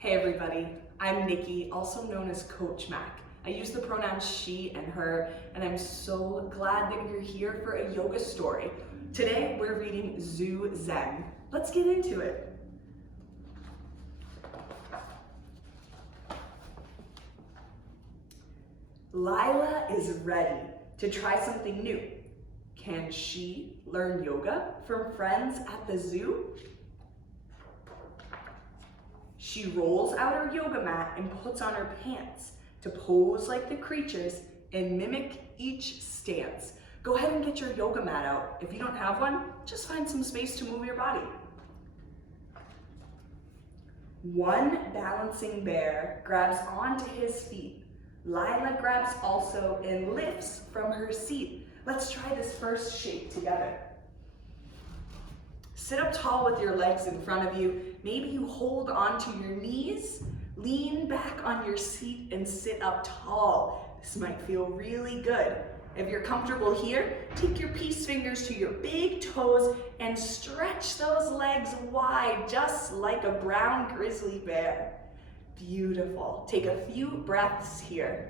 Hey everybody, I'm Nikki, also known as Coach Mac. I use the pronouns she and her, and I'm so glad that you're here for a yoga story. Today we're reading Zhu Zen. Let's get into it. Lila is ready to try something new. Can she learn yoga from friends at the zoo? She rolls out her yoga mat and puts on her pants to pose like the creatures and mimic each stance. Go ahead and get your yoga mat out. If you don't have one, just find some space to move your body. One balancing bear grabs onto his feet. Lila grabs also and lifts from her seat. Let's try this first shape together. Sit up tall with your legs in front of you. Maybe you hold onto your knees, lean back on your seat and sit up tall. This might feel really good. If you're comfortable here, take your peace fingers to your big toes and stretch those legs wide, just like a brown grizzly bear. Beautiful. Take a few breaths here.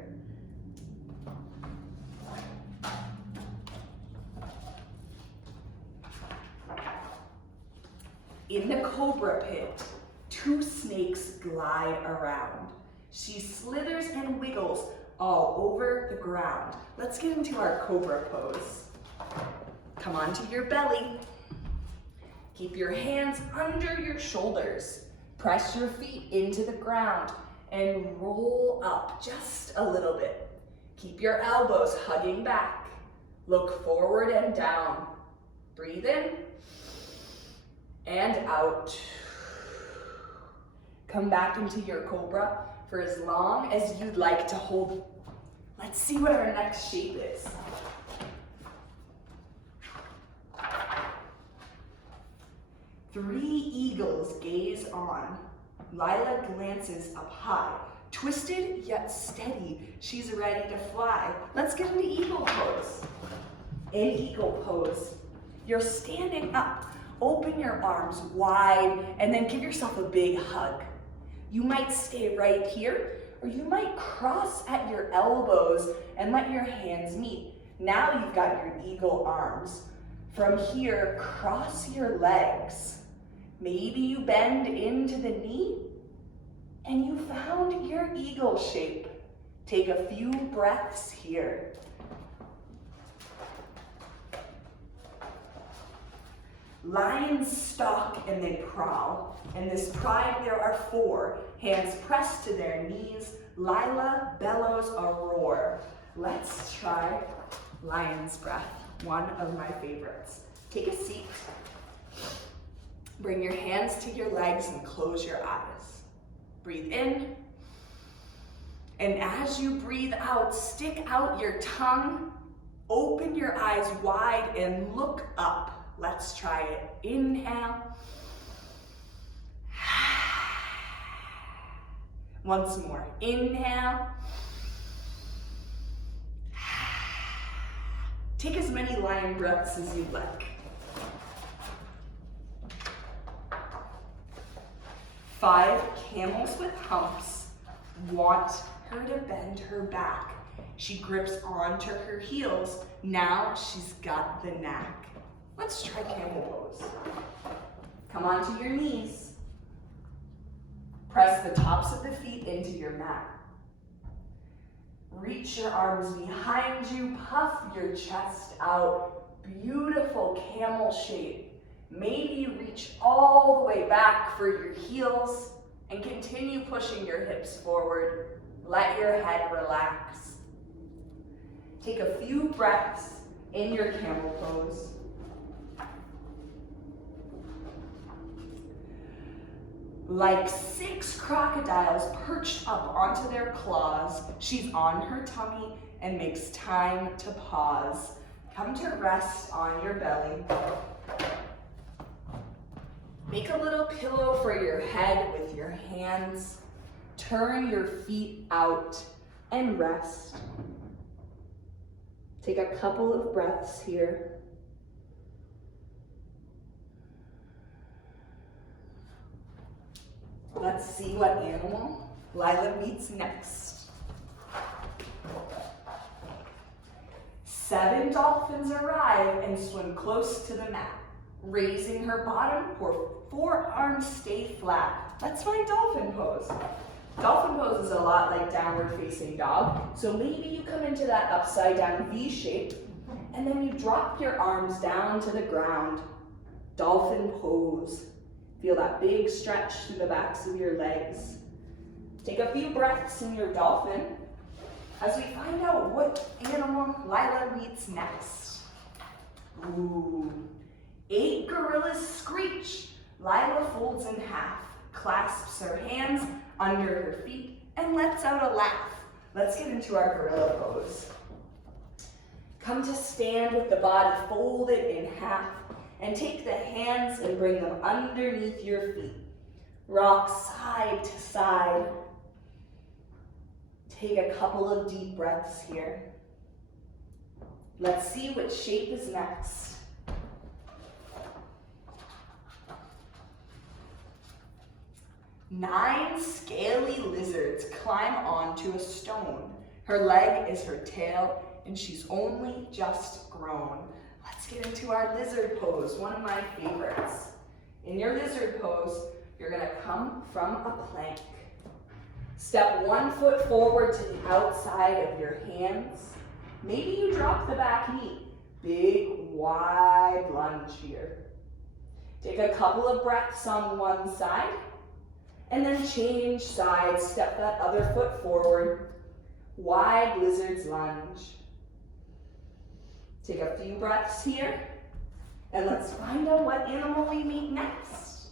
In the cobra pit, two snakes glide around. She slithers and wiggles all over the ground. Let's get into our cobra pose. Come onto your belly. Keep your hands under your shoulders. Press your feet into the ground and roll up just a little bit. Keep your elbows hugging back. Look forward and down. Breathe in and out. Come back into your cobra for as long as you'd like to hold. Let's see what our next shape is. Three eagles gaze on. Lila glances up high. Twisted yet steady, she's ready to fly. Let's get into eagle pose. In eagle pose, you're standing up. Open your arms wide and then give yourself a big hug. You might stay right here, or you might cross at your elbows and let your hands meet. Now you've got your eagle arms. From here, cross your legs. Maybe you bend into the knee and you found your eagle shape. Take a few breaths here. Lions stalk and they prowl. In this pride, there are four. Hands pressed to their knees. Lila bellows a roar. Let's try lion's breath, one of my favorites. Take a seat. Bring your hands to your legs and close your eyes. Breathe in. And as you breathe out, stick out your tongue. Open your eyes wide and look up. Let's try it. Inhale. Once more. Inhale. Take as many lion breaths as you'd like. 5 camels with humps want her to bend her back. She grips onto her heels. Now she's got the knack. Let's try camel pose. Come onto your knees. Press the tops of the feet into your mat. Reach your arms behind you, puff your chest out. Beautiful camel shape. Maybe you reach all the way back for your heels and continue pushing your hips forward. Let your head relax. Take a few breaths in your camel pose. Like 6 crocodiles perched up onto their claws, she's on her tummy and makes time to pause. Come to rest on your belly. Make a little pillow for your head with your hands. Turn your feet out and rest. Take a couple of breaths here. Let's see what animal Lila meets next. 7 dolphins arrive and swim close to the mat. Raising her bottom, her forearms stay flat. Let's find dolphin pose. Dolphin pose is a lot like downward facing dog. So maybe you come into that upside down V shape and then you drop your arms down to the ground. Dolphin pose. Feel that big stretch through the backs of your legs. Take a few breaths in your dolphin as we find out what animal Lila meets next. Ooh. 8 gorillas screech. Lila folds in half, clasps her hands under her feet, and lets out a laugh. Let's get into our gorilla pose. Come to stand with the body folded in half, and take the hands and bring them underneath your feet. Rock side to side. Take a couple of deep breaths here. Let's see what shape is next. 9 scaly lizards climb onto a stone. Her leg is her tail, and she's only just grown. Let's get into our lizard pose, one of my favorites. In your lizard pose, you're gonna come from a plank. Step 1 foot forward to the outside of your hands. Maybe you drop the back knee. Big, wide lunge here. Take a couple of breaths on one side, and then change sides. Step that other foot forward. Wide lizard's lunge. Take a few breaths here, and let's find out what animal we meet next.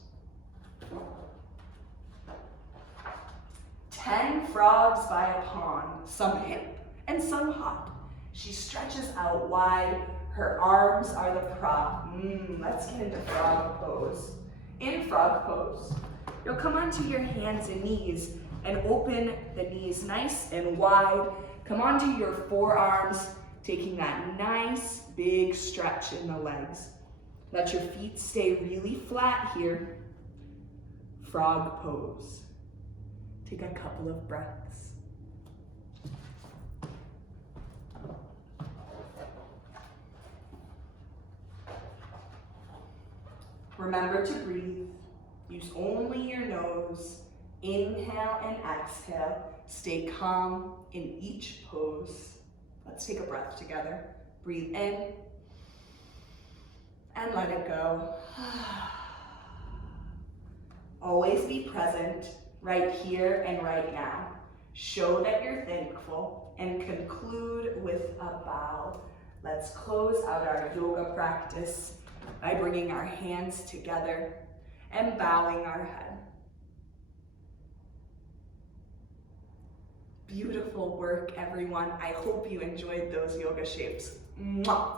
10 frogs by a pond, some hip and some hop. She stretches out wide, her arms are the prop. Let's get into frog pose. In frog pose, you'll come onto your hands and knees and open the knees nice and wide. Come onto your forearms, taking that nice big stretch in the legs. Let your feet stay really flat here. Frog pose. Take a couple of breaths. Remember to breathe. Use only your nose. Inhale and exhale. Stay calm in each pose. Let's take a breath together. Breathe in and let it go. Always be present right here and right now. Show that you're thankful and conclude with a bow. Let's close out our yoga practice by bringing our hands together and bowing our head. Beautiful work, everyone. I hope you enjoyed those yoga shapes. Mwah.